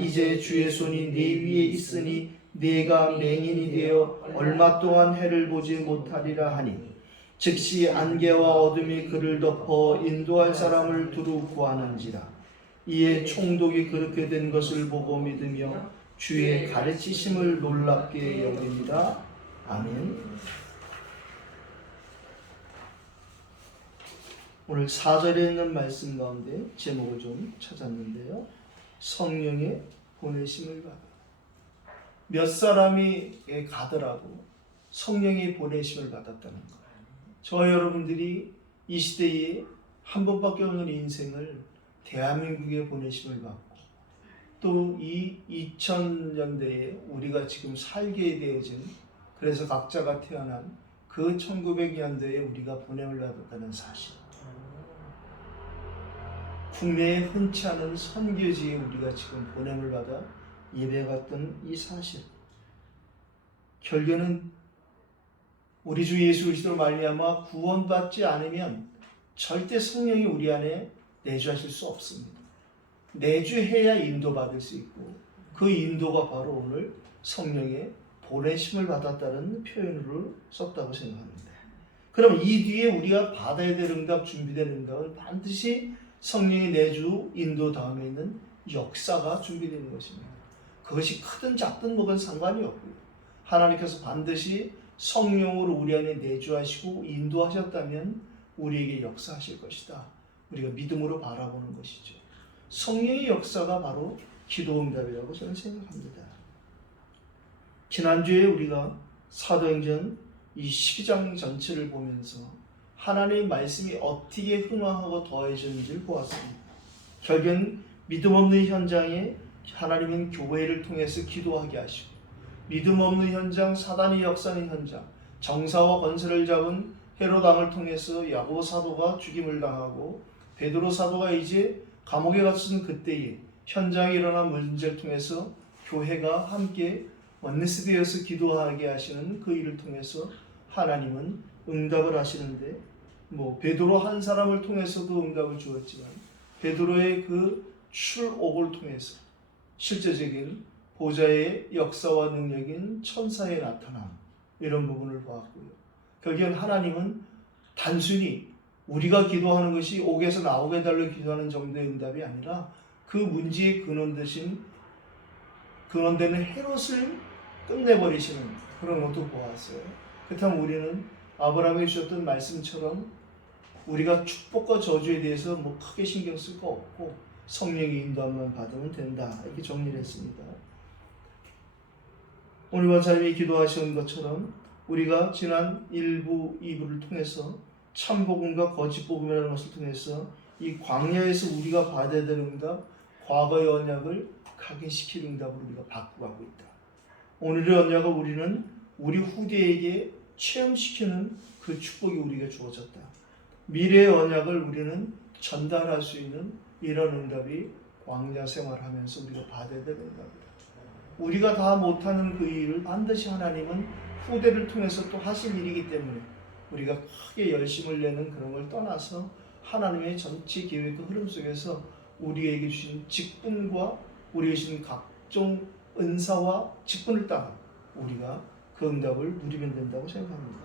이제 주의 손이 네 위에 있으니 네가 맹인이 되어 얼마 동안 해를 보지 못하리라 하니 즉시 안개와 어둠이 그를 덮어 인도할 사람을 두루 구하는지라. 이에 총독이 그렇게 된 것을 보고 믿으며 주의 가르치심을 놀랍게 여깁니다. 아멘. 오늘 4절에 있는 말씀 가운데 제목을 좀 찾았는데요. 성령의 보내심을 받아. 몇 사람이 가더라도 성령의 보내심을 받았다는 것. 저와 여러분들이 이 시대에 한 번밖에 없는 인생을 대한민국에 보내심을 받고 또 이 2000년대에 우리가 지금 살게 되어진, 그래서 각자가 태어난 그 1900년대에 우리가 보냄을 받았다는 사실. 국내에 흔치 않은 선교지에 우리가 지금 보냄을 받아 예배갔던 이 사실. 결국에는 우리 주 예수 그리스도로 말미암아 구원받지 않으면 절대 성령이 우리 안에 내주하실 수 없습니다. 내주해야 인도받을 수 있고, 그 인도가 바로 오늘 성령의 보내심을 받았다는 표현으로 썼다고 생각합니다. 그럼 이 뒤에 우리가 받아야 될 응답, 준비된 응답은 반드시 성령의 내주 인도 다음에 있는 역사가 준비되는 것입니다. 그것이 크든 작든 뭐든 상관이 없고요. 하나님께서 반드시 성령으로 우리 안에 내주하시고 인도하셨다면 우리에게 역사하실 것이다. 우리가 믿음으로 바라보는 것이죠. 성령의 역사가 바로 기도 응답이라고 저는 생각합니다. 지난주에 우리가 사도행전 이 12장 전체를 보면서 하나님의 말씀이 어떻게 흥황하고 더해졌는지를 보았습니다. 결국엔 믿음 없는 현장에 하나님은 교회를 통해서 기도하게 하시고, 믿음 없는 현장, 사단이 역사하는 현장, 정사와 권세를 잡은 헤롯 왕을 통해서 야고보 사도가 죽임을 당하고 베드로 사도가 이제 감옥에 갇힌 그때에 현장에 일어난 문제를 통해서 교회가 함께 원네스되어서 기도하게 하시는 그 일을 통해서 하나님은 응답을 하시는데, 베드로 한 사람을 통해서도 응답을 주었지만 베드로의 그 출옥을 통해서 실제적인 보좌의 역사와 능력인 천사의 나타남, 이런 부분을 보았고요. 결국엔 하나님은 단순히 우리가 기도하는 것이 옥에서 나오게 해달라고 기도하는 정도의 응답이 아니라 그 문제의 근원되는 헤롯을 끝내버리시는 그런 것도 보았어요. 그렇다면 우리는 아브라함이 주셨던 말씀처럼 우리가 축복과 저주에 대해서 크게 신경 쓸 거 없고 성령의 인도함만 받으면 된다, 이렇게 정리를 했습니다. 오늘 원사님이 기도하신 것처럼 우리가 지난 1부, 2부를 통해서 참복음과 거짓복음이라는 것을 통해서 이 광야에서 우리가 받아야 될 응답, 과거의 언약을 각인시킬 응답을 우리가 받고 가고 있다. 오늘의 언약을 우리는 우리 후대에게 체험시키는 그 축복이 우리에게 주어졌다. 미래의 언약을 우리는 전달할 수 있는 이런 응답이 광야 생활하면서 우리가 받아야 될 응답이다. 우리가 다 못하는 그 일을 반드시 하나님은 후대를 통해서 또 하실 일이기 때문에 우리가 크게 열심을 내는 그런 걸 떠나서 하나님의 전체 계획과 흐름 속에서 우리에게 주신 직분과 우리에게 주신 각종 은사와 직분을 따라 우리가 그 응답을 누리면 된다고 생각합니다.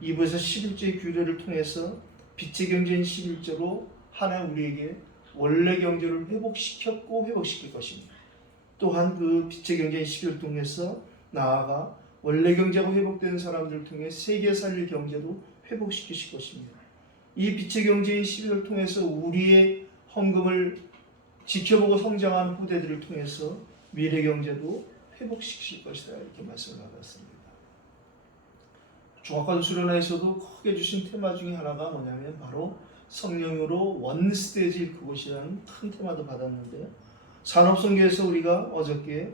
2부에서 11조의 규례를 통해서 빛의 경제인 11조로 하나님 우리에게 원래 경제를 회복시켰고 회복시킬 것입니다. 또한 그 빛의 경제인 11조를 통해서 나아가 원래 경제가 회복된 사람들을 통해 세계 살릴 경제도 회복시키실 것입니다. 이 빛의 경제인 11조를 통해서 우리의 헌금을 지켜보고 성장한 후대들을 통해서 미래 경제도 회복시키실 것이다, 이렇게 말씀을 받았습니다. 중학관 수련회에서도 크게 주신 테마 중에 하나가 뭐냐면 바로 성령으로 원스테이지 그곳이라는 큰 테마도 받았는데요. 산업선교에서 우리가 어저께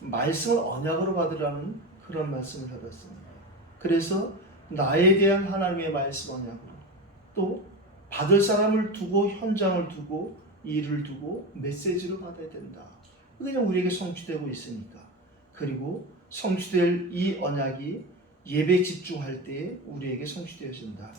말씀을 언약으로 받으라는 그런 말씀을 받았습니다. 그래서 나에 대한 하나님의 말씀 언약으로, 또 받을 사람을 두고 현장을 두고 일을 두고 메시지로 받아야 된다. 그냥 우리에게 성취되고 있으니까. 그리고 성취될 이 언약이 예배 집중할 때 우리에게 성취되어진다.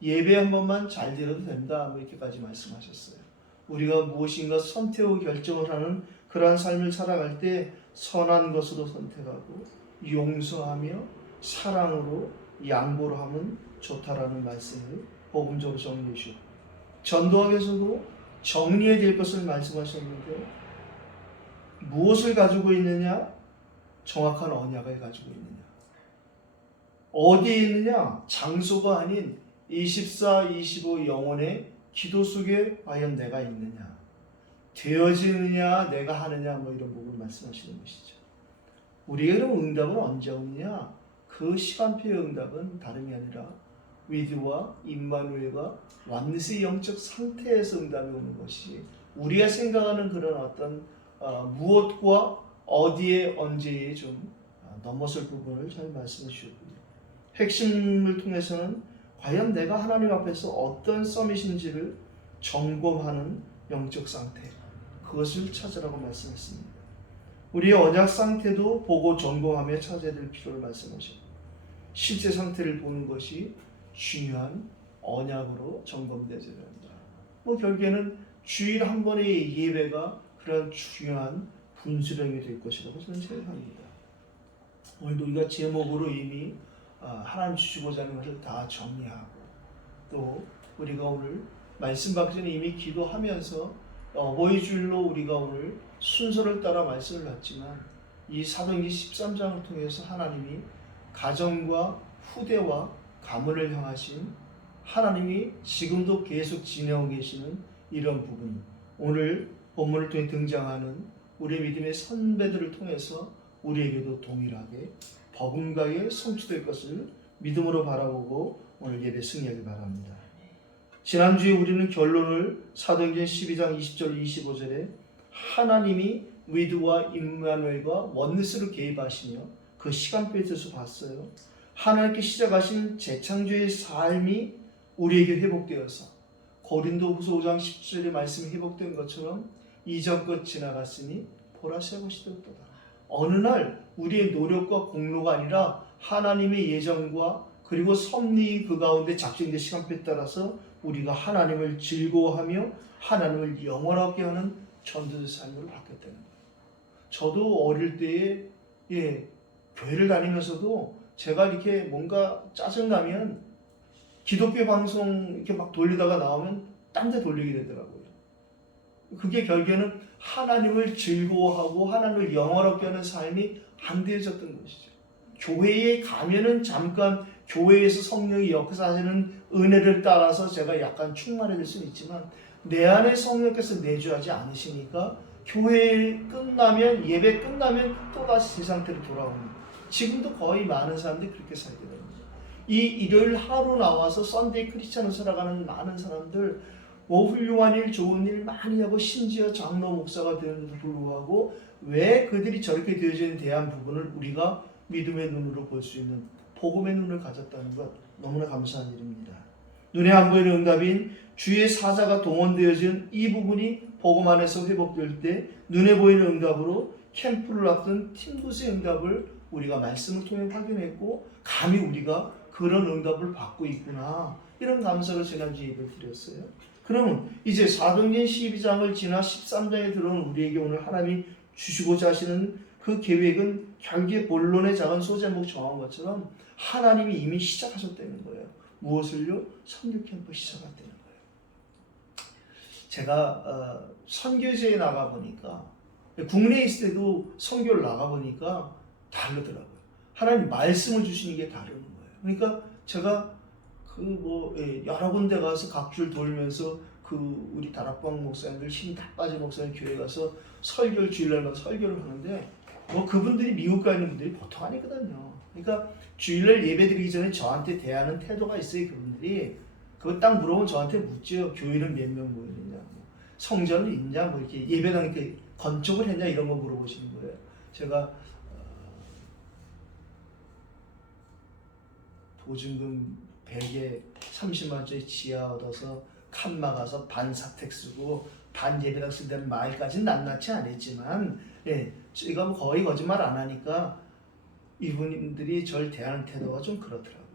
예배 한 번만 잘 드려도 된다, 이렇게까지 말씀하셨어요. 우리가 무엇인가 선택하고 결정을 하는 그러한 삶을 살아갈 때 선한 것으로 선택하고 용서하며 사랑으로 양보를 하면 좋다라는 말씀을 복음적으로 정리해 주셨고, 전도학에서도 정리해야 될 것을 말씀하셨는데, 무엇을 가지고 있느냐? 정확한 언약을 가지고 있느냐? 어디에 있느냐? 장소가 아닌 24, 25 영혼의 기도 속에 과연 내가 있느냐? 되어지느냐? 내가 하느냐? 뭐 이런 부분 말씀하시는 것이죠. 우리의 그럼 응답은 언제 오느냐? 그 시간표의 응답은 다름이 아니라 위드와 임마누엘과 완느스의 영적 상태에서 응답이 오는 것이, 우리가 생각하는 그런 어떤 무엇과 어디에 언제에 좀 넘어설 부분을 잘 말씀해 주셨고요. 핵심을 통해서는 과연 내가 하나님 앞에서 어떤 썸이신지를 점검하는 영적 상태, 그것을 찾으라고 말씀했습니다. 우리의 언약 상태도 보고 점검하며 찾아야 될 필요를 말씀하셨고, 실제 상태를 보는 것이 중요한 언약으로 점검되어야 합니다. 결국에는 주일 한 번의 예배가 그런 중요한 분수령이 될 것이라고 저는 생각합니다. 오늘도 우리가 제목으로 이미 하나님 주시고자 하는 것을 다 정리하고, 또 우리가 오늘 말씀 받기 전에 이미 기도하면서 어버이 주일로 우리가 오늘 순서를 따라 말씀을 받지만, 이 사도행전 13장을 통해서 하나님이 가정과 후대와 가문을 향하신, 하나님이 지금도 계속 진행하고 계시는 이런 부분, 오늘 본문을 통해 등장하는 우리 믿음의 선배들을 통해서 우리에게도 동일하게 버금가게 성취될 것을 믿음으로 바라보고 오늘 예배 승리하길 바랍니다. 지난주에 우리는 결론을 사도행전 12장 20절 25절에 하나님이 위드와 임마누엘과 원네스로 개입하시며 그 시간표에 대해서 봤어요. 하나님께 시작하신 재창조의 삶이 우리에게 회복되어서 고린도후서 5장 10절의 말씀이 회복된 것처럼 이전 것 지나갔으니 보라 새 것이 되었도다. 어느 날 우리의 노력과 공로가 아니라 하나님의 예정과 그리고 섭리 그 가운데 작정된 시간표에 따라서 우리가 하나님을 즐거워하며 하나님을 영원하게 하는 전도자 삶으로 바뀌었다는 거예요. 저도 어릴 때에 교회를 다니면서도 제가 이렇게 뭔가 짜증나면 기독교 방송 이렇게 막 돌리다가 나오면 딴 데 돌리게 되더라고요. 그게 결국에는 하나님을 즐거워하고 하나님을 영원하게 하는 삶이 안 되어졌던 것이죠. 교회에 가면은 잠깐 교회에서 성령이 역사하시는 은혜를 따라서 제가 약간 충만해질 수는 있지만, 내 안에 성령께서 내주하지 않으시니까 교회 끝나면, 예배 끝나면 또다시 제 상태로 돌아옵니다. 지금도 거의 많은 사람들이 그렇게 살게 됩니다. 이 일요일 하루 나와서 썬데이 크리스천으로 살아가는 많은 사람들, 훌륭한 일, 좋은 일 많이 하고 심지어 장로 목사가 되는데도 불구하고 왜 그들이 저렇게 되어지는 대한 부분을 우리가 믿음의 눈으로 볼 수 있는 복음의 눈을 가졌다는 것, 너무나 감사한 일입니다. 눈에 안 보이는 응답인 주의 사자가 동원되어진 이 부분이 복음 안에서 회복될 때 눈에 보이는 응답으로 캠프를 앞둔 팀굿의 응답을 우리가 말씀을 통해 확인했고, 감히 우리가 그런 응답을 받고 있구나, 이런 감사를 지난주에 예배를 드렸어요. 그러면 이제 사도행전 12장을 지나 13장에 들어온 우리에게 오늘 하나님이 주시고자 하시는 그 계획은 결국에 본론의 작은 소제목 정한 것처럼 하나님이 이미 시작하셨다는 거예요. 무엇을요? 선교 캠프 시작했다는 거예요. 제가 선교제에 나가보니까, 국내에 있을 때도 선교를 나가보니까 다르더라고요. 하나님 말씀을 주시는 게 다른 거예요. 그러니까 제가 여러 군데 가서 각줄 돌면서 우리 다락방 목사님들 힘 다 빠진 목사님 교회 가서 설교를 주일날마다 설교를 하는데, 그분들이 미국 가 있는 분들이 보통 아니거든요. 그러니까 주일날 예배 드리기 전에 저한테 대하는 태도가 있어요. 그분들이 그거 딱 물어보면 저한테 묻죠. 교회는 몇 명 모이느냐, 성전은 있냐, 이렇게 예배당 이렇게 건축을 했냐, 이런 거 물어보시는 거예요. 제가 보증금 100에 30만원짜리 지하 얻어서 칸 막아서 반 사택 쓰고 반 예배당 쓴다는 말까지는 낱낱이 안 했지만, 제가 거의 거짓말 안 하니까 이분들이 저를 대하는 태도가 좀 그렇더라고요.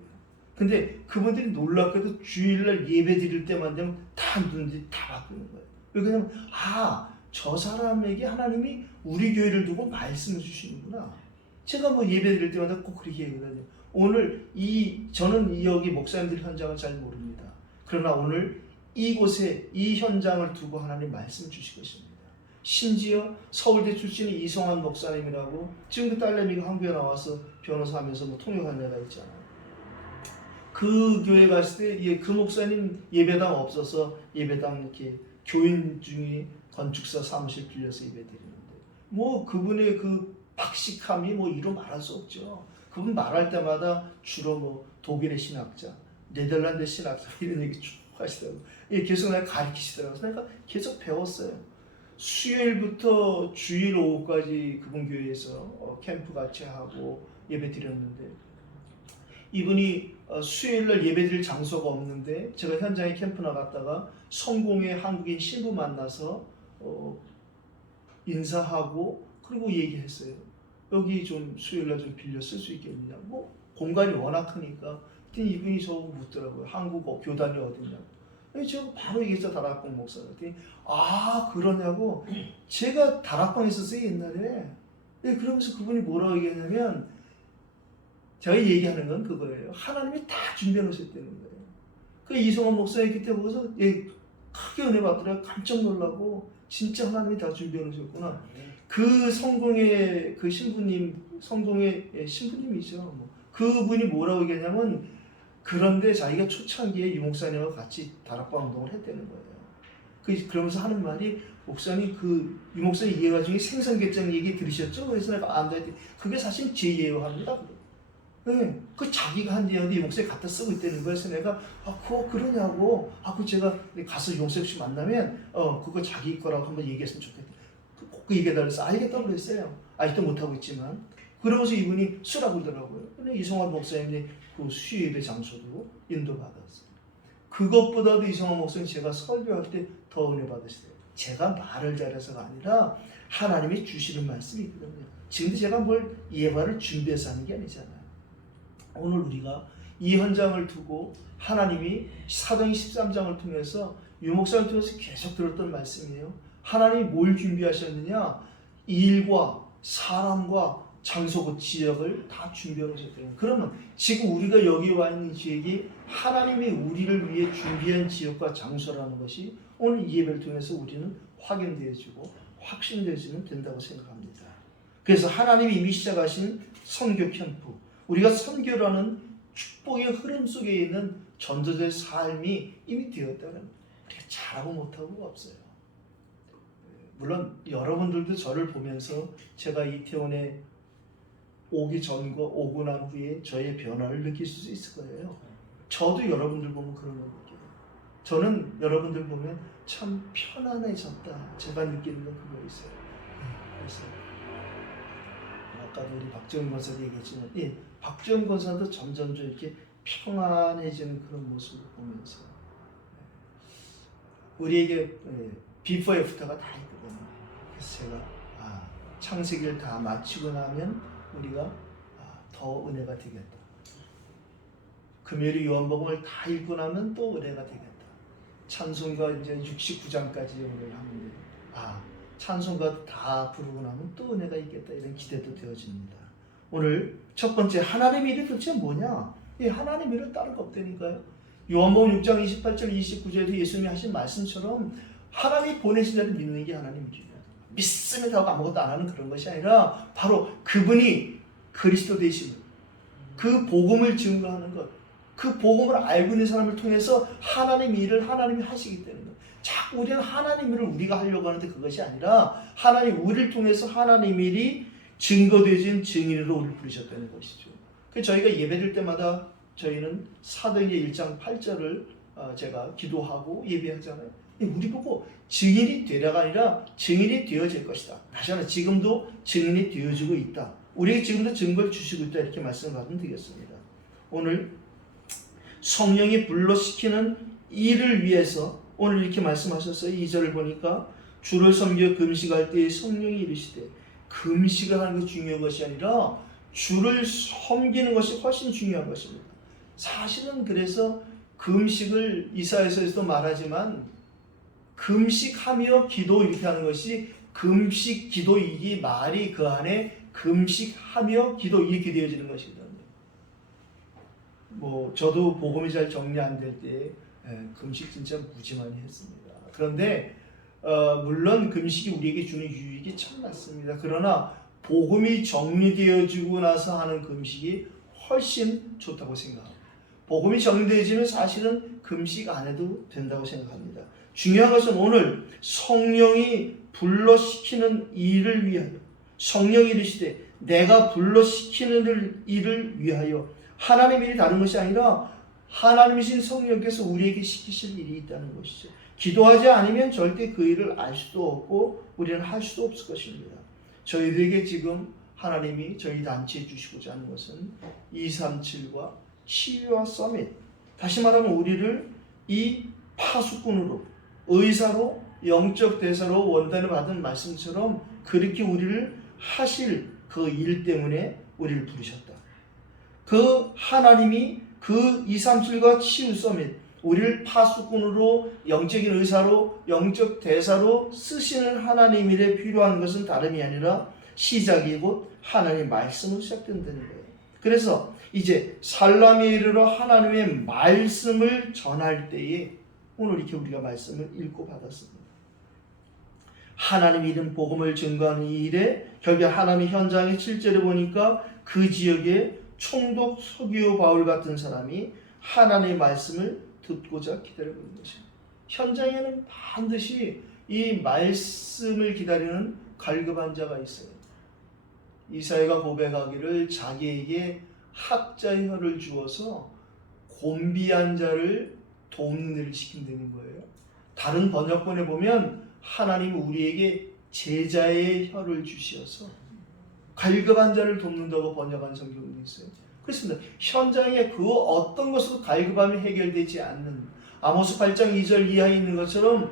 근데 그분들이 놀랍게도 주일날 예배 드릴 때만 되면 다 눈들이 다 바뀌는 거예요. 왜냐면 저 사람에게 하나님이 우리 교회를 두고 말씀을 주시는구나. 제가 뭐 예배 드릴 때마다 꼭 그렇게 얘기하거든요. 오늘 저는 여기 목사님들 현장을 잘 모릅니다. 그러나 오늘 이곳에 이 현장을 두고 하나님 말씀 주실 것입니다. 심지어 서울대 출신의 이성환 목사님이라고 지금 그 딸내미가 한국에 나와서 변호사 하면서 뭐 통역한 애가 있잖아요. 그 교회 갔을 때 그 목사님 예배당 없어서 예배당 이렇게 교인 중에 건축사 사무실 빌려서 예배 드리는데 뭐 그분의 그 박식함이 뭐 이루 말할 수 없죠. 그분 말할 때마다 주로 뭐 독일의 신학자, 네덜란드 신학자 이런 얘기 쭉 하시더라고요. 계속 내가 가르치시더라고요. 그래서 내가 계속 배웠어요. 수요일부터 주일 오후까지 그분 교회에서 캠프 같이 하고 예배 드렸는데 이분이 수요일날 예배 드릴 장소가 없는데 제가 현장에 캠프 나갔다가 성공의 한국인 신부 만나서 인사하고 그리고 얘기했어요. 여기 좀 수요일날 좀 빌려 쓸 수 있겠느냐. 뭐 공간이 워낙 크니까. 그랬더니 이분이 저보고 묻더라고요. 한국 교단이 어디냐고. 제가 바로 얘기했죠. 다락방 목사. 그랬더니 아 그러냐고. 제가 다락방에 있었어요 옛날에. 그러면서 그분이 뭐라고 얘기했냐면 제가 얘기하는 건 그거예요. 하나님이 다 준비해 놓으셨다는 거예요. 그 이성환 목사님 그때 보고서 크게 은혜 받더라고요. 깜짝 놀라고 진짜 하나님이 다 준비해 놓으셨구나. 그 성공의 그 신부님, 성공의 신부님이죠. 뭐. 그분이 뭐라고 얘기하냐면 그런데 자기가 초창기에 유 목사님과 같이 다락방 운동을 했다는 거예요. 그러면서 하는 말이 목사님 유 목사님 예화 중에 생선개장 얘기 들으셨죠? 그래서 내가 안돼. 그게 사실 제 예화입니다. 네, 그 자기가 한 예화인데 유 목사님 갖다 쓰고 있다는 거예요. 그래서 내가 그거 그러냐고. 그 제가 가서 유 목사님 혹시 만나면 그거 자기 거라고 한번 얘기했으면 좋겠다. 그 얘기해달라고 해서 알겠다고 그랬어요. 아직도 못하고 있지만. 그러면서 이분이 쓰라고 그러더라고요. 근데 이성환 목사님이 그 수요예배 장소도 인도받았어요. 그것보다도 이성환 목사님 제가 설교할 때 더 은혜 받으시대요. 제가 말을 잘해서가 아니라 하나님이 주시는 말씀이 있거든요. 지금도 제가 뭘 예화를 준비해서 하는 게 아니잖아요. 오늘 우리가 이 현장을 두고 하나님이 사도행 13장을 통해서 유 목사를 통해서 계속 들었던 말씀이에요. 하나님이 뭘 준비하셨느냐? 일과 사람과 장소 그 지역을 다 준비해 놓으셨대요. 그러면 지금 우리가 여기 와 있는 지역이 하나님이 우리를 위해 준비한 지역과 장소라는 것이 오늘 이 예배를 통해서 우리는 확인되어지고 확신되어지면 된다고 생각합니다. 그래서 하나님이 이미 시작하신 선교 캠프, 우리가 선교라는 축복의 흐름 속에 있는 전도자의 삶이 이미 되었다는 우리가 잘하고 못하고가 없어요. 물론 여러분들도 저를 보면서 제가 이태원에 오기 전과 오고 난 후에 저의 변화를 느낄 수 있을 거예요. 저도 여러분들 보면 그런 거 느껴요. 저는 여러분들 보면 참 편안해졌다. 제가 느끼는 건 그거 있어요. 그래서 아까도 우리 박지원 권사도 얘기했지만 박지원 권사도 점점 이렇게 평안해지는 그런 모습을 보면서 우리에게 비포 애프터가 다 있거든요. 그래서 제가 창세기를 다 마치고 나면 우리가 더 은혜가 되겠다. 금요일 요한복음을 다 읽고 나면 또 은혜가 되겠다. 찬송가 이제 69장까지 오늘 하면 찬송가 다 부르고 나면 또 은혜가 있겠다. 이런 기대도 되어집니다. 오늘 첫 번째 하나님의 일이 도대체 뭐냐? 하나님의 일은 다른 거 없다니까요. 요한복음 6장 28절 29절에 예수님이 하신 말씀처럼 하나님이 보내신 자를 믿는 게 하나님 일이에요. 믿음에 하고 아무것도 안 하는 그런 것이 아니라 바로 그분이 그리스도 되심을, 그 복음을 증거하는 것, 그 복음을 알고 있는 사람을 통해서 하나님 일을 하나님이 하시기 때문에 자꾸 우리는 하나님 일을 우리가 하려고 하는데 그것이 아니라 하나님 우리를 통해서 하나님 일이 증거되어진 증인으로 우리를 부르셨다는 것이죠. 그래서 저희가 예배드릴 때마다 저희는 사도행전 1장 8절을 제가 기도하고 예배하잖아요. 우리 보고 증인이 되라가 아니라 증인이 되어질 것이다. 다시 한번 지금도 증인이 되어지고 있다. 우리에게 지금도 증거를 주시고 있다. 이렇게 말씀을 받으면 되겠습니다. 오늘 성령이 불러시키는 일을 위해서 오늘 이렇게 말씀하셨어요. 2절을 보니까 주를 섬겨 금식할 때에 성령이 이르시되, 금식을 하는 것이 중요한 것이 아니라 주를 섬기는 것이 훨씬 중요한 것입니다. 사실은 그래서 금식을 이사야서에서도 말하지만 금식하며 기도 이렇게 하는 것이 금식 기도 이 말이 그 안에 금식하며 기도 이렇게 되어지는 것이거든요. 뭐 저도 복음이 잘 정리 안 될 때 금식 진짜 무지 많이 했습니다. 그런데 물론 금식이 우리에게 주는 유익이 참 많습니다. 그러나 복음이 정리되어지고 나서 하는 금식이 훨씬 좋다고 생각합니다. 복음이 정리되어지면 사실은 금식 안 해도 된다고 생각합니다. 중요한 것은 오늘 성령이 불러시키는 일을 위하여, 성령이 이르시되 내가 불러시키는 일을 위하여, 하나님의 일이 다른 것이 아니라 하나님이신 성령께서 우리에게 시키실 일이 있다는 것이죠. 기도하지 않으면 절대 그 일을 알 수도 없고 우리는 할 수도 없을 것입니다. 저희들에게 지금 하나님이 저희 단체에 주시고자 하는 것은 237과 치유와 서밋, 다시 말하면 우리를 이 파수꾼으로, 의사로, 영적 대사로 원단을 받은 말씀처럼 그렇게 우리를 하실 그 일 때문에 우리를 부르셨다. 그 하나님이 그 237과 치유 서밋, 우리를 파수꾼으로, 영적인 의사로, 영적 대사로 쓰시는 하나님 일에 필요한 것은 다름이 아니라 시작이 곧 하나님의 말씀으로 시작된다는 거예요. 그래서 이제 살람에 이르러 하나님의 말씀을 전할 때에 오늘 이렇게 우리가 말씀을 읽고 받았습니다. 하나님 이름 복음을 증거하는 이 일에 결국 하나님의 현장에 실제로 보니까 그 지역에 총독 서기오 바울 같은 사람이 하나님의 말씀을 듣고자 기다리고 있는 것입니다. 현장에는 반드시 이 말씀을 기다리는 갈급한 자가 있어요. 이사야가 고백하기를 자기에게 학자의 혀를 주어서 곤비한 자를 돕는 일을 시킨다는 거예요. 다른 번역본에 보면 하나님은 우리에게 제자의 혀를 주시어서 갈급한 자를 돕는다고 번역한 성경도 있어요. 그렇습니다. 현장에 그 어떤 것으로 갈급함이 해결되지 않는, 아모스 8장 2절 이하에 있는 것처럼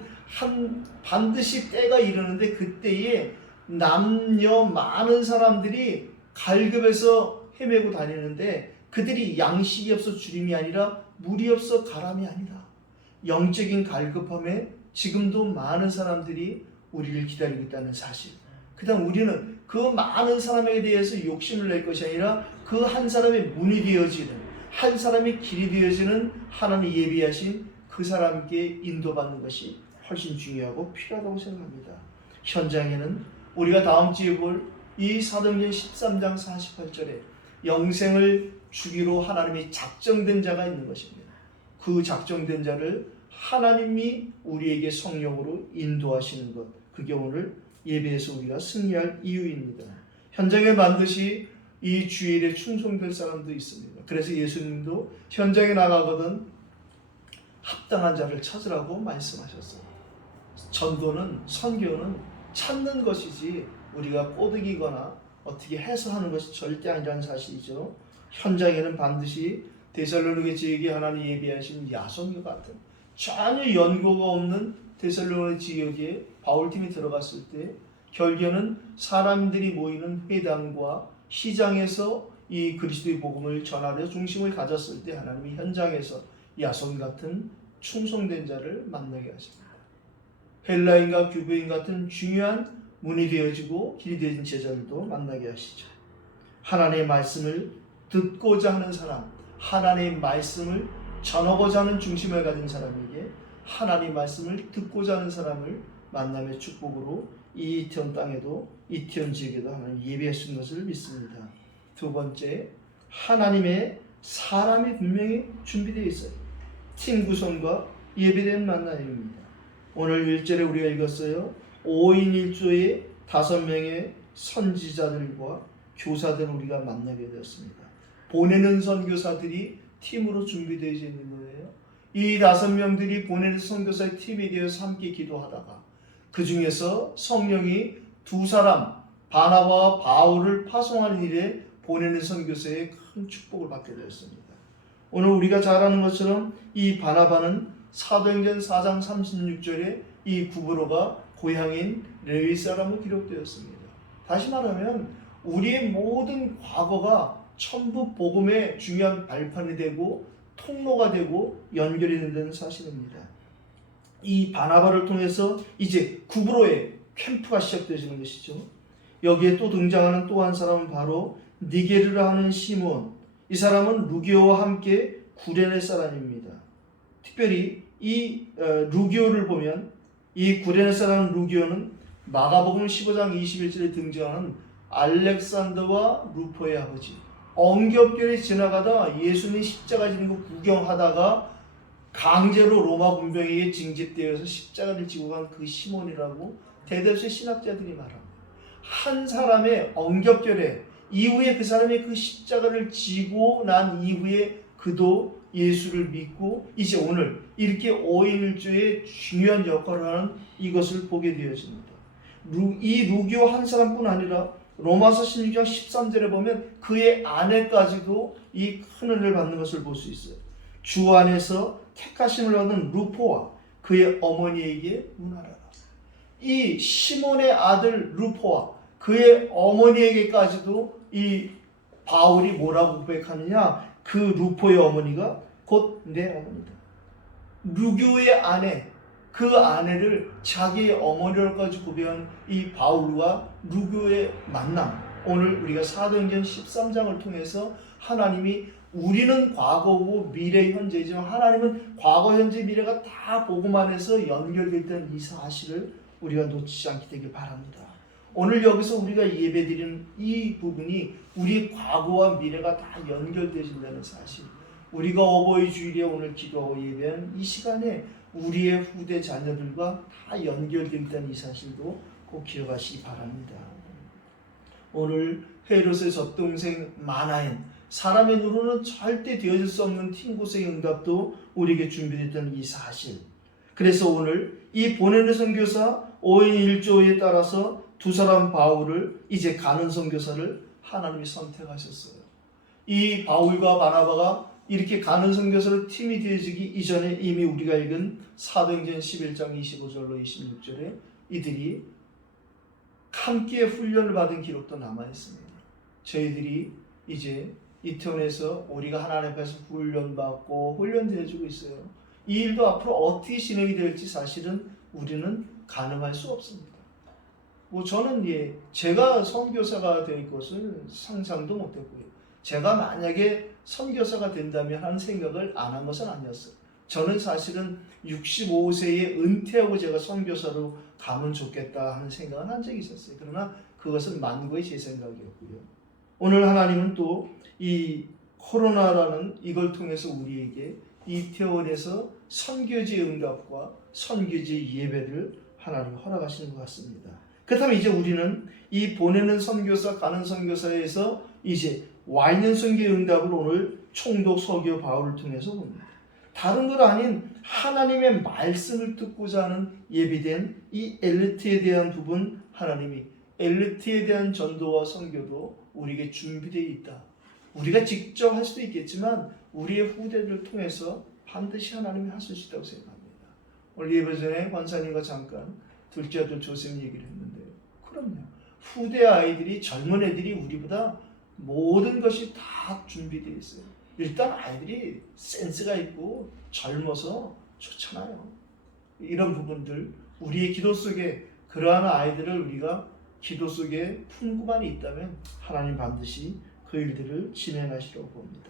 반드시 때가 이르는데 그때에 남녀 많은 사람들이 갈급해서 헤매고 다니는데 그들이 양식이 없어 주림이 아니라 물이 없어 가람이 아니라, 영적인 갈급함에 지금도 많은 사람들이 우리를 기다리고 있다는 사실. 그 다음 우리는 그 많은 사람에 대해서 욕심을 낼 것이 아니라 그 한 사람의 문이 되어지는, 한 사람의 길이 되어지는 하나님 예비하신 그 사람께 인도받는 것이 훨씬 중요하고 필요하다고 생각합니다. 현장에는 우리가 다음 주에 볼 이 사도행전 13장 48절에 영생을 주기로 하나님이 작정된 자가 있는 것입니다. 그 작정된 자를 하나님이 우리에게 성령으로 인도하시는 것, 그게 오늘 예배에서 우리가 승리할 이유입니다. 현장에 반드시 이 주일에 충성될 사람도 있습니다. 그래서 예수님도 현장에 나가거든 합당한 자를 찾으라고 말씀하셨어요. 전도는, 선교는 찾는 것이지 우리가 꼬드기거나 어떻게 해서 하는 것이 절대 아니라는 사실이죠. 현장에는 반드시 데살로니게 지역에 하나님 예비하신 야손과 같은 전혀 연고가 없는 데살로니게 지역에 바울팀이 들어갔을 때 결국에는 사람들이 모이는 회당과 시장에서 이 그리스도의 복음을 전하려 중심을 가졌을 때 하나님이 현장에서 야손 같은 충성된 자를 만나게 하십니다. 헬라인과 규부인 같은 중요한 문이 되어지고 길이 되어진 제자들도 만나게 하시죠. 하나님의 말씀을 듣고자 하는 사람, 하나님의 말씀을 전하고자 하는 중심을 가진 사람에게 하나님의 말씀을 듣고자 하는 사람을 만남의 축복으로 이 이태원 땅에도, 이태원 지역에도 하나님 예비하신 것을 믿습니다. 두 번째, 하나님의 사람이 분명히 준비되어 있어요. 팀 구성과 예비된 만남입니다. 오늘 1절에 우리가 읽었어요. 5인 1조의 5명의 선지자들과 교사들을 우리가 만나게 되었습니다. 보내는 선교사들이 팀으로 준비되어 있는 거예요. 이 5명들이 보내는 선교사의 팀이 되어서 함께 기도하다가 그 중에서 성령이 2사람 바나바와 바울을 파송하는 일에 보내는 선교사의 큰 축복을 받게 되었습니다. 오늘 우리가 잘 아는 것처럼 이 바나바는 사도행전 4장 36절에 이 구브로가 고향인 레위 사람으로 기록되었습니다. 다시 말하면 우리의 모든 과거가 전부 복음의 중요한 발판이 되고 통로가 되고 연결이 된다는 사실입니다. 이 바나바를 통해서 이제 구브로의 캠프가 시작되어지는 것이죠. 여기에 또 등장하는 또 한 사람은 바로 니게르라 하는 시몬. 이 사람은 루기오와 함께 구레네 사람입니다. 특별히 이 루기오를 보면 이 구레네 사람 루기오는 마가복음 15장 21절에 등장하는 알렉산더와 루포의 아버지. 엉겹결에 지나가다 예수님이 십자가 지는 거 구경하다가 강제로 로마 군병에게 징집되어서 십자가를 지고 간 그 시몬이라고 대다수의 신학자들이 말합니다. 한 사람의 엉겹결에 이후에 그 사람이 그 십자가를 지고 난 이후에 그도 예수를 믿고 이제 오늘 이렇게 5인1조의 중요한 역할을 하는 이것을 보게 되어집니다. 이 루기오 한 사람뿐 아니라 로마서 16장 13절에 보면 그의 아내까지도 이 큰 은혜를 받는 것을 볼 수 있어요. 주 안에서 택하심을 얻은 루포와 그의 어머니에게 문하라. 이 시몬의 아들 루포와 그의 어머니에게까지도 이 바울이 뭐라고 고백하느냐? 그 루포의 어머니가 곧 내 어머니다. 루교의 아내, 그 아내를 자기의 어머니로까지 고백한 이 바울과 루교의 만남. 오늘 우리가 사도행전 13장을 통해서 하나님이 우리는 과거고 미래 현재지만 하나님은 과거 현재 미래가 다 복음 안에서 연결됐던 이 사실을 우리가 놓치지 않게 되길 바랍니다. 오늘 여기서 우리가 예배드리는 이 부분이 우리 과거와 미래가 다 연결되어진다는 사실. 우리가 어버이 주일에 오늘 기도하고 예배한 이 시간에 우리의 후대 자녀들과 다 연결되어 있다는 이 사실도 꼭 기억하시기 바랍니다. 오늘 헤롯의 젖동생 마나엔, 사람의 눈으로는 절대 되어질 수 없는 팅고스의 응답도 우리에게 준비됐다는 이 사실. 그래서 오늘 이 보내는 선교사 5인 1조에 따라서 두 사람 바울을 이제 가는 선교사를 하나님이 선택하셨어요. 이 바울과 바나바가 이렇게 가는 선교사로 팀이 되어지기 이전에 이미 우리가 읽은 사도행전 11장 25절로 26절에 이들이 함께 훈련을 받은 기록도 남아있습니다. 저희들이 이제 이태원에서 우리가 하나님 앞에서 훈련받고 훈련되어지고 있어요. 이 일도 앞으로 어떻게 진행이 될지 사실은 우리는 가늠할 수 없습니다. 저는 제가 선교사가 될 것을 상상도 못했고요. 제가 만약에 선교사가 된다면 하는 생각을 안 한 것은 아니었어요. 저는 사실은 65세에 은퇴하고 제가 선교사로 가면 좋겠다 하는 생각은 한 적이 있었어요. 그러나 그것은 만고의 제 생각이었고요. 오늘 하나님은 또 이 코로나라는 이걸 통해서 우리에게 이태원에서 선교지의 응답과 선교지의 예배를 하나님 허락하시는 것 같습니다. 그렇다면 이제 우리는 이 보내는 선교사, 가는 선교사에서 이제 와 있는 선교의 응답을 오늘 총독 서기오 바울을 통해서 봅니다. 다른 것 아닌 하나님의 말씀을 듣고자 하는 예비된 이 엘리트에 대한 부분, 하나님이 엘리트에 대한 전도와 선교도 우리에게 준비되어 있다. 우리가 직접 할 수도 있겠지만 우리의 후대를 통해서 반드시 하나님이 하실 수 있다고 생각합니다. 오늘 예배 전에 권사님과 잠깐 둘째 아들 조셉 얘기를 했는데요. 그럼요. 후대 아이들이, 젊은 애들이 우리보다 모든 것이 다 준비되어 있어요. 일단 아이들이 센스가 있고 젊어서 좋잖아요. 이런 부분들, 우리의 기도 속에 그러한 아이들을 우리가 기도 속에 품고만 있다면 하나님 반드시 그 일들을 진행하시려고 봅니다.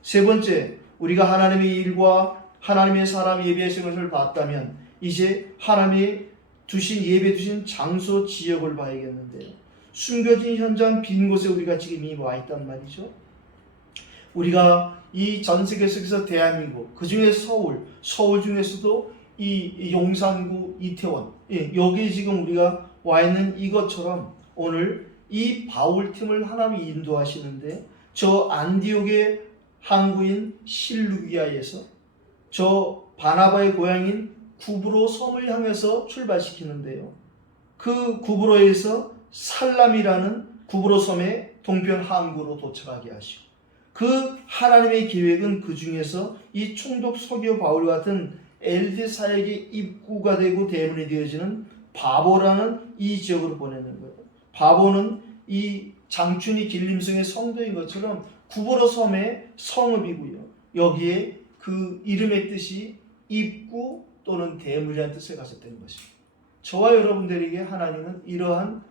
세 번째, 우리가 하나님의 일과 하나님의 사람 예배하시는 것을 봤다면 이제 하나님이 예배 두신 장소, 지역을 봐야겠는데요. 숨겨진 현장, 빈 곳에 우리가 지금 이미 와 있단 말이죠. 우리가 이 전 세계 속에서 대한민국, 그 중에 서울 중에서도 이 용산구, 이태원, 여기에 지금 우리가 와 있는 이것처럼 오늘 이 바울팀을 하나님이 인도하시는데 저 안디옥의 항구인 실루기아에서 저 바나바의 고향인 구브로 섬을 향해서 출발시키는데요. 그 구브로에서 살람이라는 구브로 섬의 동편 항구로 도착하게 하시고 그 하나님의 계획은 그 중에서 이 총독 서기오 바울 같은 엘드 사역의 입구가 되고 대문이 되어지는 바보라는 이 지역으로 보내는 거예요. 바보는 이 장춘이 길림성의 성도인 것처럼 구브로 섬의 성읍이고요. 여기에 그 이름의 뜻이 입구 또는 대물이라는 뜻을 가졌다는 것입니다. 저와 여러분들에게 하나님은 이러한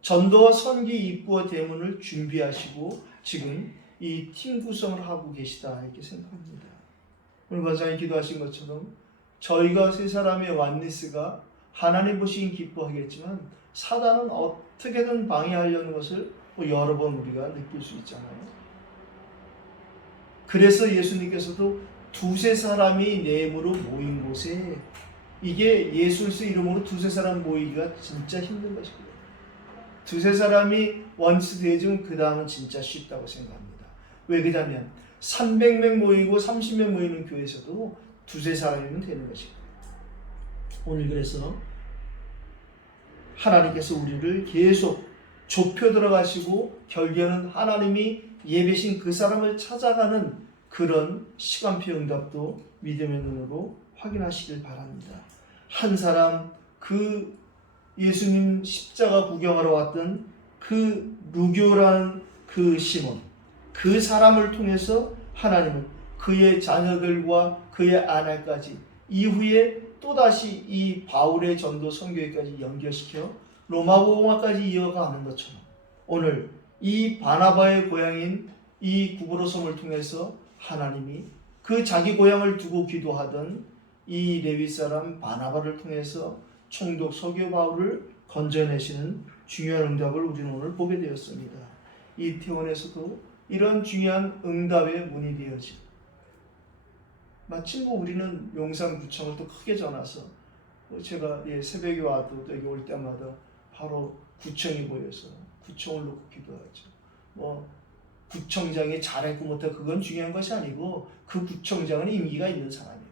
전도와 선교 입구와 대문을 준비하시고 지금 이 팀 구성을 하고 계시다 이렇게 생각합니다. 오늘 과장이 기도하신 것처럼 저희가 세 사람의 완니스가 하나님 보시긴 기뻐하겠지만 사단은 어떻게든 방해하려는 것을 여러 번 우리가 느낄 수 있잖아요. 그래서 예수님께서도 두세 사람이 내 힘으로 모인 곳에, 이게 예수 이름으로 두세 사람 모이기가 진짜 힘든 것입니다. 두세 사람이 원스 되어지면 그 다음은 진짜 쉽다고 생각합니다. 왜 그러냐면 300명 모이고 30명 모이는 교회에서도 두세 사람이면 되는 것입니다. 오늘 그래서 하나님께서 우리를 계속 좁혀 들어가시고 결국에는 하나님이 예배신 그 사람을 찾아가는 그런 시간표 응답도 믿음의 눈으로 확인하시길 바랍니다. 한 사람, 그 예수님 십자가 구경하러 왔던 그 루교라는 그 시몬, 그 사람을 통해서 하나님은 그의 자녀들과 그의 아내까지 이후에 또다시 이 바울의 전도 선교회까지 연결시켜 로마 복음화까지 이어가는 것처럼 오늘 이 바나바의 고향인 이 구브로 섬을 통해서 하나님이 그 자기 고향을 두고 기도하던 이 레위 사람 바나바를 통해서 총독 서교 바울을 건져내시는 중요한 응답을 우리는 오늘 보게 되었습니다. 이태원에서도 이런 중요한 응답의 문이 되어진, 마침 우리는 용산구청을 또 크게 전화서 제가 새벽에 와도 여기 올 때마다 바로 구청이 보여서 구청을 놓고 기도하죠. 구청장이 잘했고 못했고 그건 중요한 것이 아니고 그 구청장은 임기가 있는 사람이고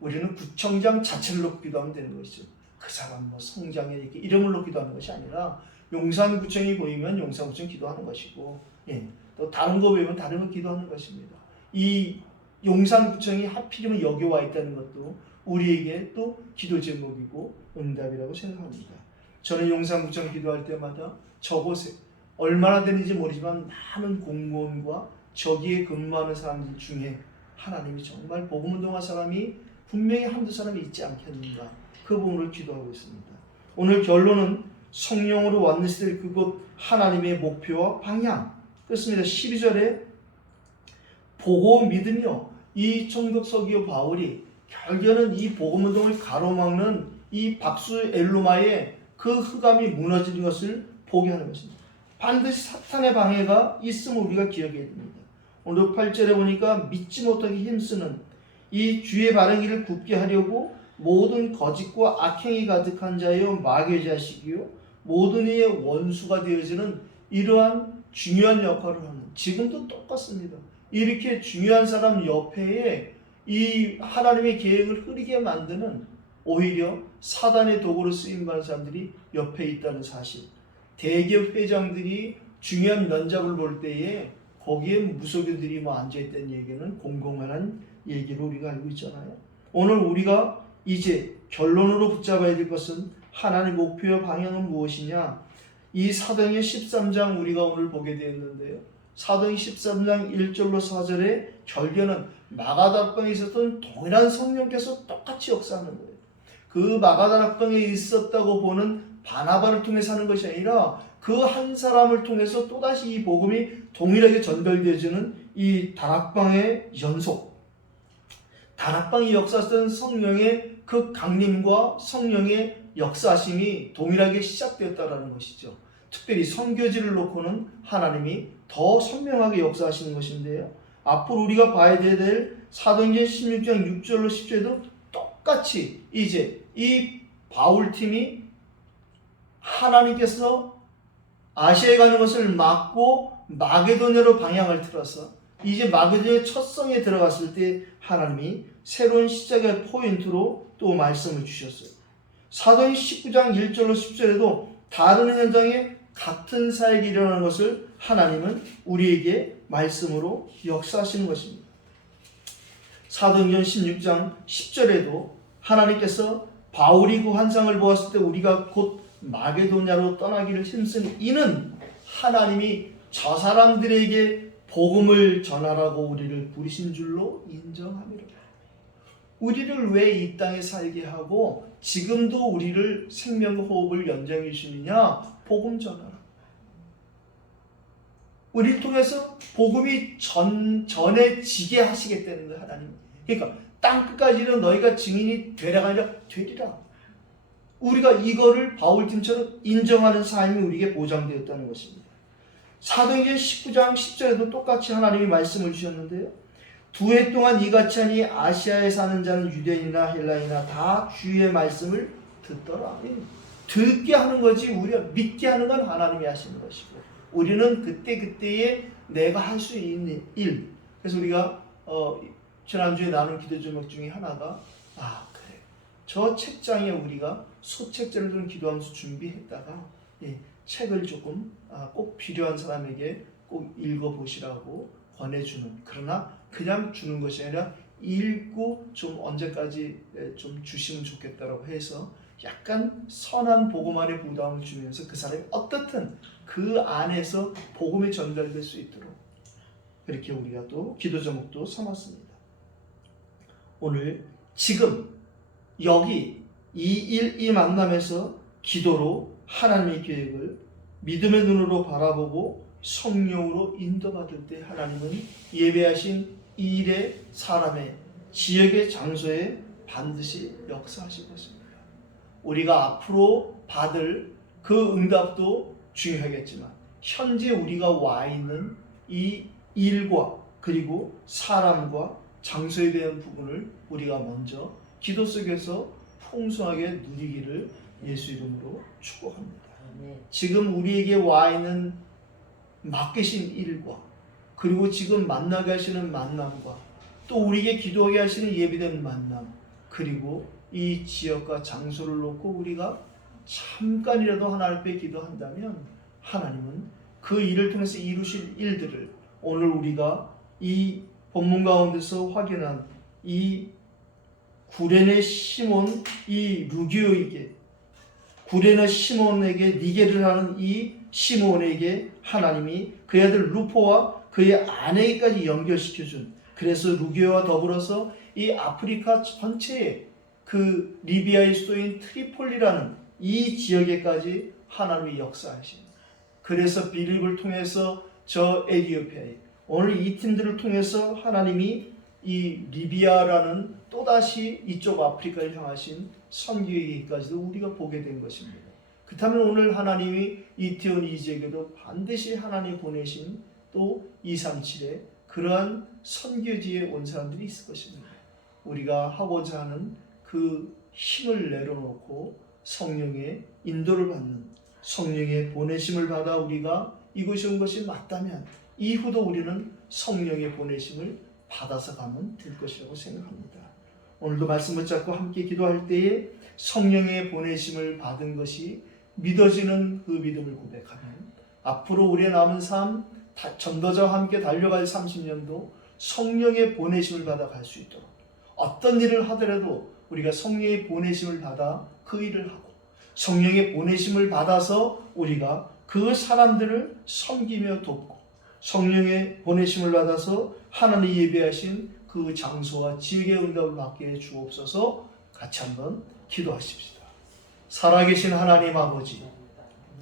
우리는 구청장 자체를 놓고 기도하면 되는 것이죠. 그 사람 성장에 이렇게 이름을 놓고 기도하는 것이 아니라 용산구청이 보이면 용산구청 기도하는 것이고 또 다른 거 보이면 다른 거 기도하는 것입니다. 이 용산구청이 하필이면 여기 와 있다는 것도 우리에게 또 기도 제목이고 응답이라고 생각합니다. 저는 용산구청 기도할 때마다 저곳에 얼마나 되는지 모르지만 많은 공무원과 저기에 근무하는 사람들 중에 하나님이 정말 복음운동한 사람이 분명히 한두 사람이 있지 않겠는가, 그 부분을 기도하고 있습니다. 오늘 결론은 성령으로 완전히 그곳 하나님의 목표와 방향. 그렇습니다. 12절에 보고 믿으며 이 총독 서기오 바울이 결국에는 이 복음운동을 가로막는 이 박수 엘루마의 그 흑암이 무너지는 것을 보게 하는 것입니다. 반드시 사탄의 방해가 있음을 우리가 기억해야 됩니다. 오늘 8절에 보니까 믿지 못하게 힘쓰는 이 주의 바른 길을 굽게 하려고 모든 거짓과 악행이 가득한 자여 마귀의 자식이요 모든 이의 원수가 되어지는 이러한 중요한 역할을 하는, 지금도 똑같습니다. 이렇게 중요한 사람 옆에 이 하나님의 계획을 흐리게 만드는 오히려 사단의 도구로 쓰임받는 사람들이 옆에 있다는 사실. 대기업 회장들이 중요한 면접을 볼 때에 거기에 무속인들이 앉아있다는 얘기는 공공연한 얘기로 우리가 알고 있잖아요. 오늘 우리가 이제 결론으로 붙잡아야 될 것은 하나님의 목표와 방향은 무엇이냐. 이 사도행전 13장 우리가 오늘 보게 되었는데요. 사도행전 13장 1절로 4절에 결국에는 마가다락방에 있었던 동일한 성령께서 똑같이 역사하는 거예요. 그 마가다락방에 있었다고 보는 바나바를 통해서 하는 것이 아니라 그 한 사람을 통해서 또다시 이 복음이 동일하게 전달되어지는 이 다락방의 연속, 다락방이 역사했던 성령의 그 강림과 성령의 역사심이 동일하게 시작되었다는 것이죠. 특별히 선교지를 놓고는 하나님이 더 선명하게 역사하시는 것인데요. 앞으로 우리가 봐야 될 사도행전 16장 6절로 10절에도 똑같이 이제 이 바울팀이 하나님께서 아시아에 가는 것을 막고 마게도냐로 방향을 틀어서 이제 마게도냐 첫 성에 들어갔을 때 하나님이 새로운 시작의 포인트로 또 말씀을 주셨어요. 사도행전 19장 1절로 10절에도 다른 현장에 같은 사역이 일어나는 것을 하나님은 우리에게 말씀으로 역사하시는 것입니다. 사도행전 16장 10절에도 하나님께서 바울이 그 환상을 보았을 때 우리가 곧 마게도냐로 떠나기를 힘쓴 이는 하나님이 저 사람들에게 복음을 전하라고 우리를 부르신 줄로 인정함이로다. 우리를 왜 이 땅에 살게 하고 지금도 우리를 생명호흡을 연장해 주시느냐? 복음 전하라. 우리를 통해서 복음이 전해지게 하시겠다는 거예요, 하나님. 그러니까 땅끝까지는 너희가 증인이 되라가 아니라 되리라. 우리가 이거를 바울팀처럼 인정하는 삶이 우리에게 보장되었다는 것입니다. 사도행전 19장 10절에도 똑같이 하나님이 말씀을 주셨는데요. 2해 동안 이같이 하니 아시아에 사는 자는 유대인이나 헬라인이나 다 주의 말씀을 듣더라. 듣게 하는 거지 우리가 믿게 하는 건 하나님이 하시는 것이고, 우리는 그때그때에 내가 할 수 있는 일. 그래서 우리가 지난주에 나눈 기도 제목 중에 하나가 그래, 저 책장에 우리가 소책자를 좀 기도하면서 준비했다가 책을 조금 꼭 필요한 사람에게 꼭 읽어보시라고 권해주는, 그러나 그냥 주는 것이 아니라 읽고 좀 언제까지 좀 주시면 좋겠다라고 해서 약간 선한 복음 안에 부담을 주면서 그 사람이 어떻든 그 안에서 복음이 전달될 수 있도록 그렇게 우리가 또 기도 제목도 삼았습니다. 오늘 지금 여기 이 만남에서 기도로 하나님의 계획을 믿음의 눈으로 바라보고 성령으로 인도받을 때 하나님은 예배하신 이 일의 사람의 지역의 장소에 반드시 역사하실 것입니다. 우리가 앞으로 받을 그 응답도 중요하겠지만 현재 우리가 와 있는 이 일과 그리고 사람과 장소에 대한 부분을 우리가 먼저 기도 속에서 풍성하게 누리기를 예수 이름으로 축복합니다. 지금 우리에게 와 있는 맡기신 일과 그리고 지금 만나게 하시는 만남과 또 우리에게 기도하게 하시는 예비된 만남, 그리고 이 지역과 장소를 놓고 우리가 잠깐이라도 하나님 앞에 기도한다면 하나님은 그 일을 통해서 이루실 일들을 오늘 우리가 이 본문 가운데서 확인한 이 구레네 시몬 이 루기오에게, 구레네 시몬에게 니게를 하는 이 시몬에게 하나님이 그의 아들 루포와 그의 아내에게까지 연결시켜준, 그래서 루기오와 더불어서 이 아프리카 전체에 그 리비아의 수도인 트리폴리라는 이 지역에까지 하나님이 역사하신, 그래서 빌립을 통해서 저 에티오피아에, 오늘 이 팀들을 통해서 하나님이 이 리비아라는 또다시 이쪽 아프리카를 향하신 선교회까지도 우리가 보게 된 것입니다. 그렇다면 오늘 하나님이 이태원 이 지역에도 반드시 하나님 보내신 또 237에 그러한 선교지에 온 사람들이 있을 것입니다. 우리가 하고자 하는 그 힘을 내려놓고 성령의 인도를 받는, 성령의 보내심을 받아 우리가 이곳에 온 것이 맞다면 이후도 우리는 성령의 보내심을 받아서 가면 될 것이라고 생각합니다. 오늘도 말씀 붙잡고 함께 기도할 때에 성령의 보내심을 받은 것이 믿어지는 그 믿음을 고백하면 앞으로 우리의 남은 삶, 전도자와 함께 달려갈 30년도 성령의 보내심을 받아 갈 수 있도록, 어떤 일을 하더라도 우리가 성령의 보내심을 받아 그 일을 하고 성령의 보내심을 받아서 우리가 그 사람들을 섬기며 돕고 성령의 보내심을 받아서 하나님 예배하신 그 장소와 지역의 응답을 받게 해 주옵소서. 같이 한번 기도하십시다. 살아계신 하나님 아버지,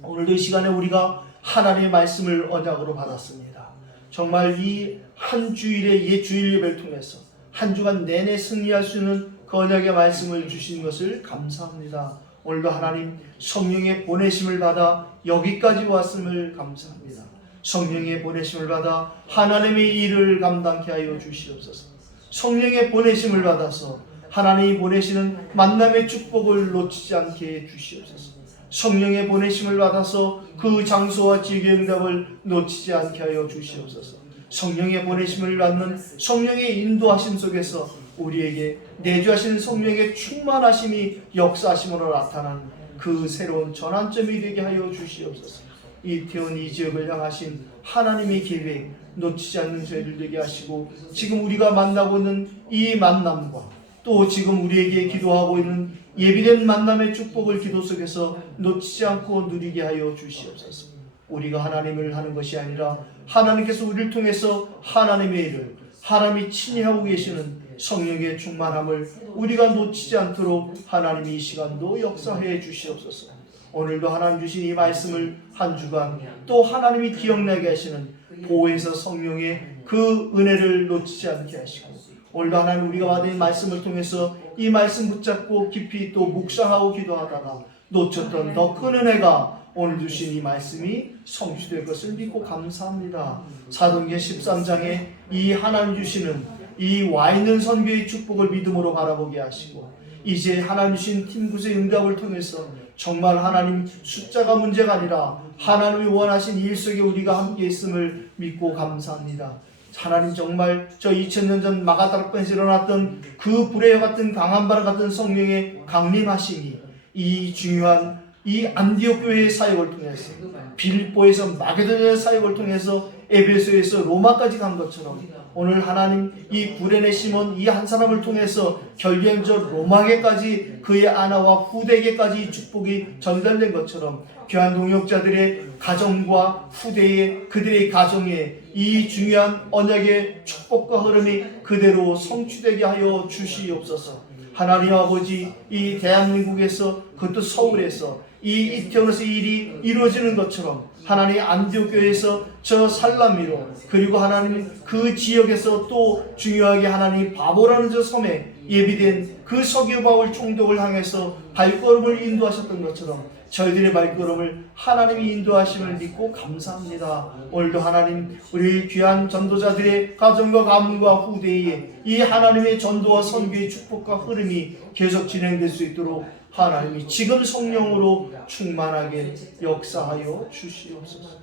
오늘도 이 시간에 우리가 하나님의 말씀을 언약으로 받았습니다. 정말 이 한 주일의 옛 주일 예배를 통해서 한 주간 내내 승리할 수 있는 그 언약의 말씀을 주신 것을 감사합니다. 오늘도 하나님 성령의 보내심을 받아 여기까지 왔음을 감사합니다. 성령의 보내심을 받아 하나님의 일을 감당케 하여 주시옵소서. 성령의 보내심을 받아서 하나님이 보내시는 만남의 축복을 놓치지 않게 해 주시옵소서. 성령의 보내심을 받아서 그 장소와 지역의 응답을 놓치지 않게 하여 주시옵소서. 성령의 보내심을 받는 성령의 인도하심 속에서 우리에게 내주하시는 성령의 충만하심이 역사하심으로 나타나는 그 새로운 전환점이 되게 하여 주시옵소서. 이태원 이 지역을 향하신 하나님의 계획 놓치지 않는 저희들 되게 하시고, 지금 우리가 만나고 있는 이 만남과 또 지금 우리에게 기도하고 있는 예비된 만남의 축복을 기도 속에서 놓치지 않고 누리게 하여 주시옵소서. 우리가 하나님을 하는 것이 아니라 하나님께서 우리를 통해서 하나님의 일을, 하나님이 친히 하고 계시는 성령의 충만함을 우리가 놓치지 않도록 하나님이 이 시간도 역사해 주시옵소서. 오늘도 하나님 주신 이 말씀을 한 주간 또 하나님이 기억나게 하시는 보혜사 성령의 그 은혜를 놓치지 않게 하시고, 오늘도 하나님 우리가 받은 이 말씀을 통해서 이 말씀 붙잡고 깊이 또 묵상하고 기도하다가 놓쳤던 더 큰 은혜가 오늘 주신 이 말씀이 성취될 것을 믿고 감사합니다. 사도행전 13장에 이 하나님 주시는 이 와 있는 선교의 축복을 믿음으로 바라보게 하시고, 이제 하나님 주신 팀굿의 응답을 통해서 정말 하나님 숫자가 문제가 아니라 하나님이 원하신 일 속에 우리가 함께 있음을 믿고 감사합니다. 하나님 정말 저 2000년 전 마가다락방에서 일어났던 그 불의 같은 강한 바람 같은 성령의 강림하심이 이 중요한 이 안디옥 교회의 사역을 통해서, 빌립보에서 마게도냐의 사역을 통해서 에베소에서 로마까지 간 것처럼 오늘 하나님 이 구레네 시몬 이 한 사람을 통해서 결국엔 저 로마계까지 그의 아나와 후대에게까지 이 축복이 전달된 것처럼 귀한 동역자들의 가정과 후대의 그들의 가정에 이 중요한 언약의 축복과 흐름이 그대로 성취되게 하여 주시옵소서. 하나님 아버지, 이 대한민국에서 그것도 서울에서 이 이태원에서 일이 이루어지는 것처럼 하나님 안디옥 교회에서 저 살라미로, 그리고 하나님 그 지역에서 또 중요하게 하나님 바보라는 저 섬에 예비된 그 서기오 바울 총독을 향해서 발걸음을 인도하셨던 것처럼 저희들의 발걸음을 하나님이 인도하심을 믿고 감사합니다. 오늘도 하나님 우리 귀한 전도자들의 가정과 가문과 후대에 이 하나님의 전도와 선교의 축복과 흐름이 계속 진행될 수 있도록 하나님이 지금 성령으로 충만하게 역사하여 주시옵소서.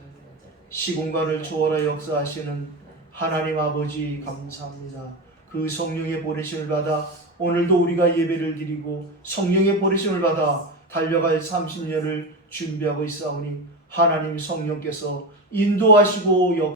시공간을 초월하여 역사하시는 하나님 아버지 감사합니다. 그 성령의 보내심을 받아 오늘도 우리가 예배를 드리고 성령의 보내심을 받아 달려갈 30년을 준비하고 있사오니 하나님 성령께서 인도하시고